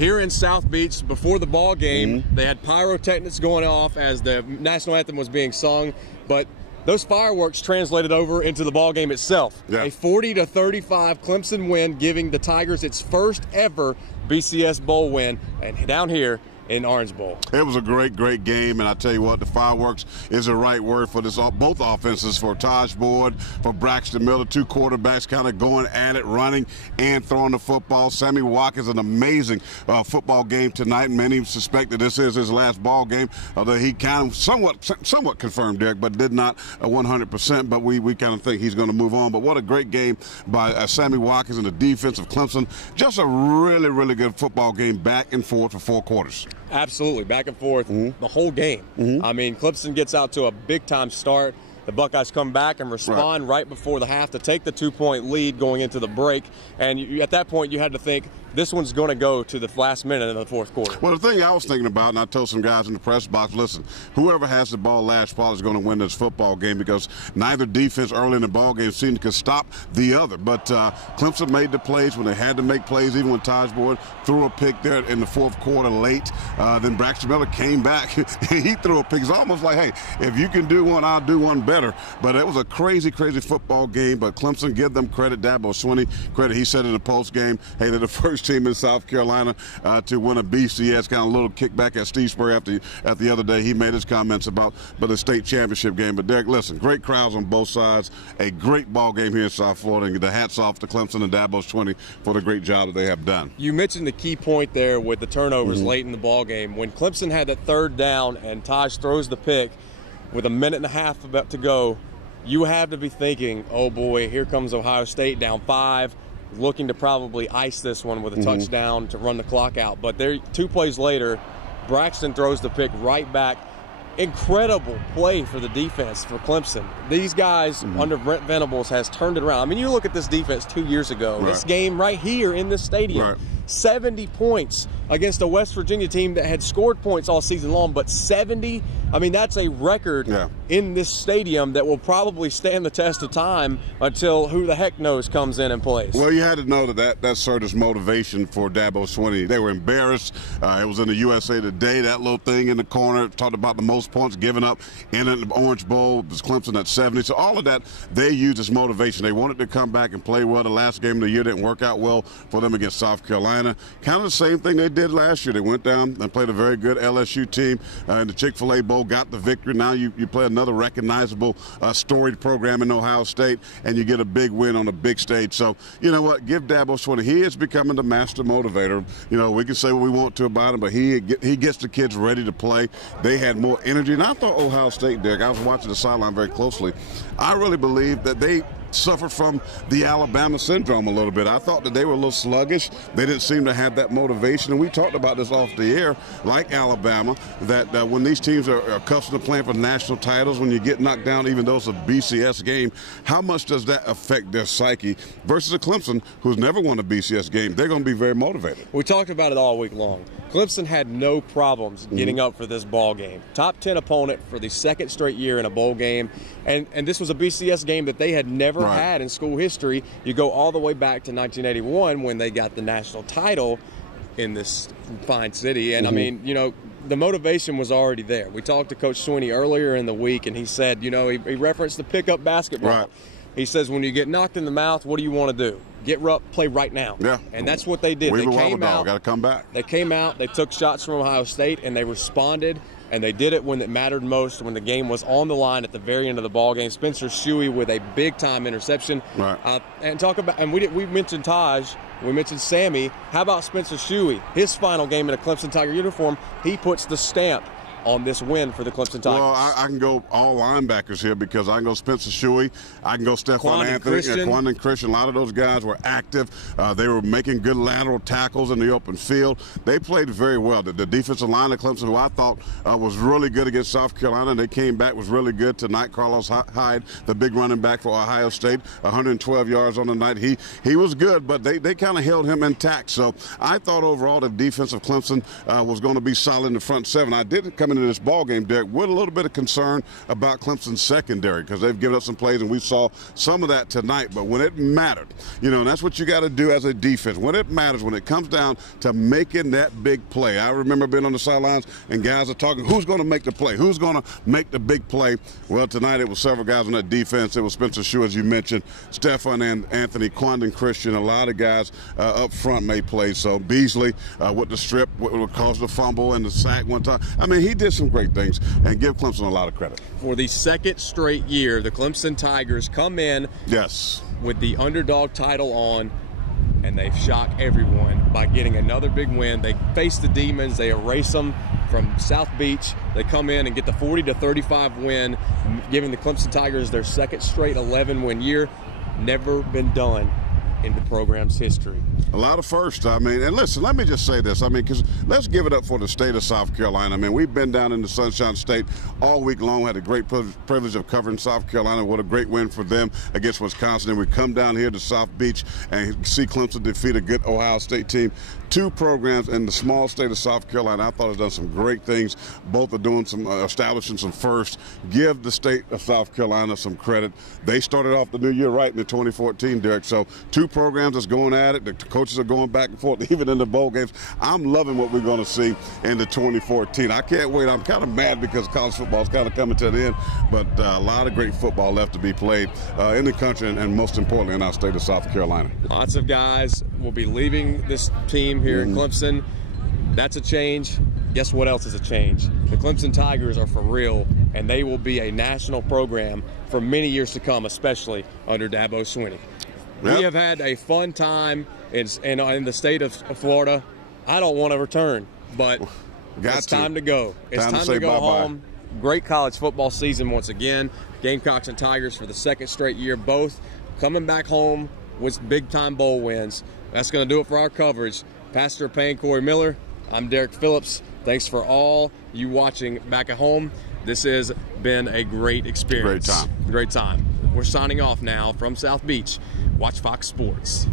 here in South Beach before the ball game. They had pyrotechnics going off as the national anthem was being sung, but those fireworks translated over into the ball game itself. Yeah. A 40-35 Clemson win, giving the Tigers its first ever BCS Bowl win, and down here in Orange Bowl. It was a great, great game, and I tell you what, the fireworks is the right word for this. Both offenses, for Taj Boyd, for Braxton Miller, two quarterbacks kind of going at it, running and throwing the football. Sammy Watkins, an amazing football game tonight. Many suspect that this is his last ball game, although he kind of somewhat confirmed, Derek, but did not 100%. But we kind of think he's going to move on. But what a great game by Sammy Watkins and the defense of Clemson. Just a really, really good football game, back and forth for 4 quarters. Absolutely, back and forth the whole game. I mean, Clemson gets out to a big-time start. The Buckeyes come back and respond right before the half to take the 2-point lead going into the break. And at that point, you had to think, this one's going to go to the last minute of the fourth quarter. Well, the thing I was thinking about, and I told some guys in the press box, listen, whoever has the ball last probably is going to win this football game, because neither defense early in the ball game seemed to stop the other. But Clemson made the plays when they had to make plays, even when Taj Boyd threw a pick there in the fourth quarter late. Then Braxton Miller came back and he threw a pick. It's almost like, hey, if you can do one, I'll do one better. But it was a crazy, crazy football game. But Clemson, give them credit. Dabo Swinney, credit. He said in the post game, hey, they're the first team in South Carolina to win a BCS. Kind of a little kickback at Steve Spurrier at the other day. He made his comments about the state championship game. But Derek, listen, great crowds on both sides. A great ball game here in South Florida. And the hats off to Clemson and Dabo Swinney for the great job that they have done. You mentioned the key point there with the turnovers late in the ball game. When Clemson had that third down and Taj throws the pick with a minute and a half about to go, you have to be thinking, oh boy, here comes Ohio State down 5, looking to probably ice this one with a touchdown to run the clock out. But there, 2 plays later, Braxton throws the pick right back. Incredible play for the defense for Clemson. These guys under Brent Venables has turned it around. I mean, you look at this defense 2 years ago, this game right here in this stadium, 70 points against a West Virginia team that had scored points all season long, but 70, I mean, that's a record in this stadium that will probably stand the test of time until who the heck knows comes in and plays. Well, you had to know that served as motivation for Dabo Swinney. They were embarrassed. It was in the USA Today, that little thing in the corner, talked about the most points given up in an Orange Bowl. It was Clemson at 70. So all of that, they used as motivation. They wanted to come back and play well. The last game of the year didn't work out well for them against South Carolina. Kind of the same thing they did last year. They went down and played a very good LSU team in the Chick-fil-A Bowl, got the victory. Now you play another recognizable, storied program in Ohio State, and you get a big win on a big stage. So, you know what? Give Dabo Swinney. He is becoming the master motivator. You know, we can say what we want to about him, but he gets the kids ready to play. They had more energy. And I thought Ohio State, Derek, I was watching the sideline very closely. I really believe that they suffered from the Alabama syndrome a little bit. I thought that they were a little sluggish. They didn't seem to have that motivation. And we talked about this off the air, like Alabama, that when these teams are accustomed to playing for national titles, when you get knocked down, even though it's a BCS game, how much does that affect their psyche versus a Clemson who's never won a BCS game? They're going to be very motivated. We talked about it all week long. Clemson had no problems getting up for this ball game. Top 10 opponent for the second straight year in a bowl game. And this was a BCS game that they had never had in school history. You go all the way back to 1981 when they got the national title in this fine city. And I mean, you know, the motivation was already there. We talked to Coach Swinney earlier in the week, and he said, you know, he referenced the pickup basketball. He says, when you get knocked in the mouth, what do you want to do? Get up, play right now. And that's what they did. They came out. Got to come back. They came out. They took shots from Ohio State, and they responded. And they did it when it mattered most, when the game was on the line at the very end of the ball game. Spencer Shuey with a big-time interception. And we mentioned Taj. We mentioned Sammy. How about Spencer Shuey? His final game in a Clemson Tiger uniform, he puts the stamp on this win for the Clemson Tigers. Well, I can go all linebackers here because I can go Spencer Shuey, I can go Stephon Anthony, Quandon Christian. A lot of those guys were active. They were making good lateral tackles in the open field. They played very well. The defensive line of Clemson, who I thought was really good against South Carolina, they came back, was really good tonight. Carlos Hyde, the big running back for Ohio State, 112 yards on the night. He was good, but they kind of held him intact. So I thought overall the defense of Clemson was going to be solid in the front seven. I did come came into this ball game, Derek, with a little bit of concern about Clemson's secondary because they've given up some plays, and we saw some of that tonight. But when it mattered, you know, and that's what you got to do as a defense. When it matters, when it comes down to making that big play. I remember being on the sidelines and guys are talking, who's going to make the play? Who's going to make the big play? Well, tonight it was several guys on that defense. It was Spencer Shue, as you mentioned, Stefan and Anthony, Quandon Christian, a lot of guys up front made plays. So Beasley with the strip, what caused the fumble and the sack one time. I mean, he did some great things, and give Clemson a lot of credit. For the second straight year, the Clemson Tigers come in with the underdog title on, and they've shocked everyone by getting another big win. They face the Demons. They erase them from South Beach. They come in and get the 40-35 win, giving the Clemson Tigers their second straight 11-win year. Never been done in the program's history. A lot of firsts. I mean, and listen, let me just say this. I mean, because let's give it up for the state of South Carolina. I mean, we've been down in the Sunshine State all week long, had a great privilege of covering South Carolina. What a great win for them against Wisconsin. And we come down here to South Beach and see Clemson defeat a good Ohio State team. Two programs in the small state of South Carolina, I thought has done some great things. Both are doing some, establishing some firsts. Give the state of South Carolina some credit. They started off the new year right in the 2014, Derek. So two programs that's going at it. The coaches are going back and forth, even in the bowl games. I'm loving what we're going to see in the 2014. I can't wait. I'm kind of mad because college football is kind of coming to the end, but a lot of great football left to be played in the country and most importantly in our state of South Carolina. Lots of guys will be leaving this team here in Clemson. That's a change. Guess what else is a change? The Clemson Tigers are for real, and they will be a national program for many years to come, especially under Dabo Swinney. Yep. We have had a fun time in the state of Florida. I don't want to return, but it's time to go. It's time to go home. Great college football season once again. Gamecocks and Tigers for the second straight year, both coming back home with big-time bowl wins. That's going to do it for our coverage. Pastor Payne Corey Miller, I'm Derek Phillips. Thanks for all you watching back at home. This has been a great experience. Great time. Great time. We're signing off now from South Beach. Watch Fox Sports.